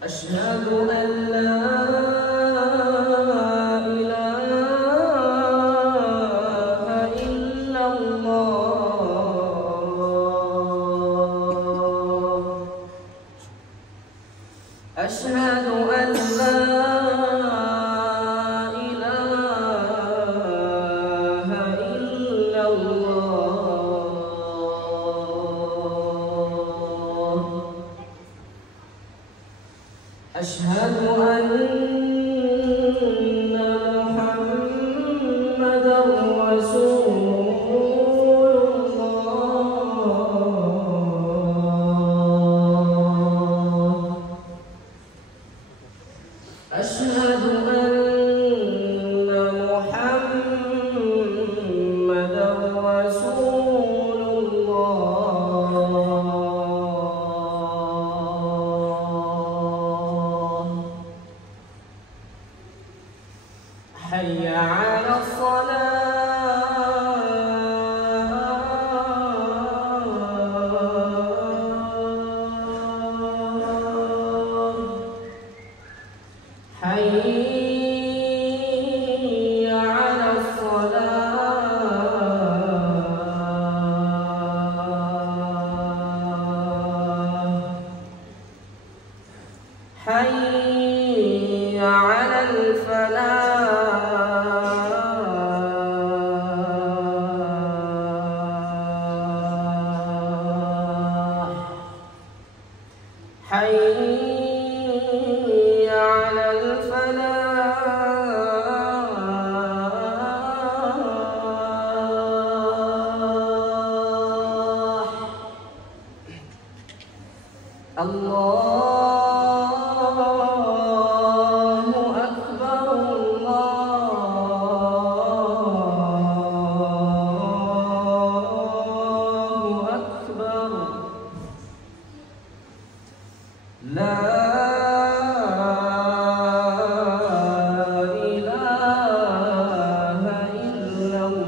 أشهد أن لا إله إلا الله. أشهد أن لا إله إلا الله. أشهد أن محمدًا رسول الله. أشهد أن محمدًا رسول الله. حي على الصلاة. حي على الصلاة. حي على الفلاح. حي على الفلاح. الله أكبر. الله أكبر. لا إله إلا الله.